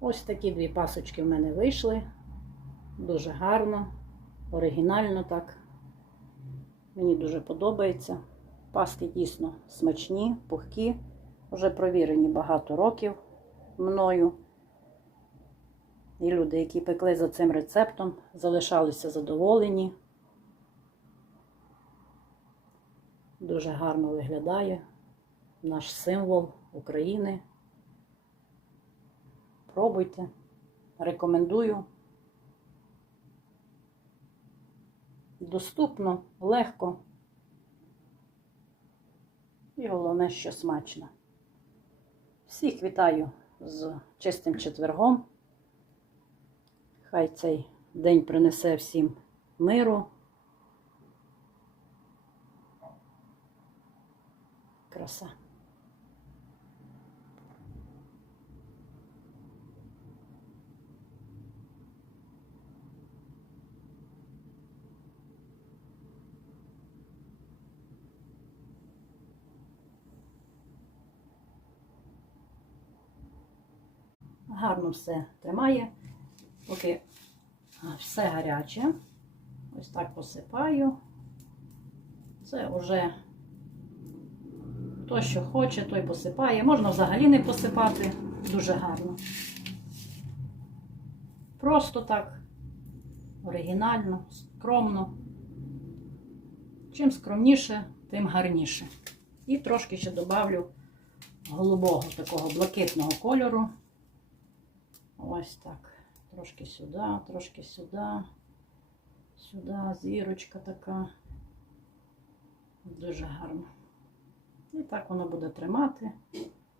Ось такі дві пасочки в мене вийшли. Дуже гарно, оригінально так. Мені дуже подобається. Паски дійсно смачні, пухкі, вже провірені багато років мною. І люди, які пекли за цим рецептом, залишалися задоволені. Дуже гарно виглядає наш символ України. Пробуйте, рекомендую. Доступно, легко. І головне, що смачно. Всіх вітаю з чистим четвергом. Хай цей день принесе всім миру. Краса. Гарно все тримає, поки все гаряче. Ось так посипаю. Це вже хто що хоче, той посипає. Можна взагалі не посипати. Дуже гарно. Просто так, оригінально, скромно. Чим скромніше, тим гарніше. І трошки ще добавлю голубого, такого блакитного кольору. Ось так. Трошки сюди, трошки сюди. Сюди зірочка така. Дуже гарно. І так воно буде тримати.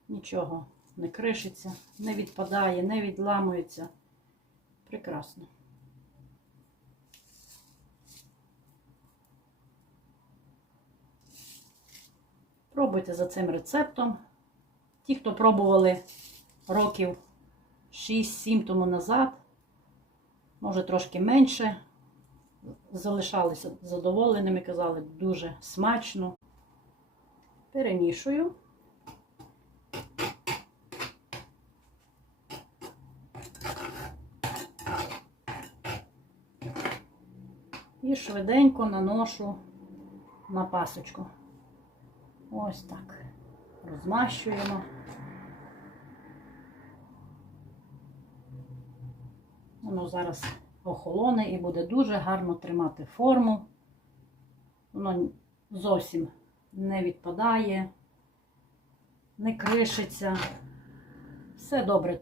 Нічого не кришиться, не відпадає, не відламується. Прекрасно. Пробуйте за цим рецептом. Ті, хто пробували років 6-7 тому назад, може трошки менше, залишалися задоволеними, казали, дуже смачно. Перемішую. І швиденько наношу на пасочку. Ось так. Розмащуємо. Воно зараз охолоне і буде дуже гарно тримати форму. Воно зовсім не відпадає, не кришиться. Все добре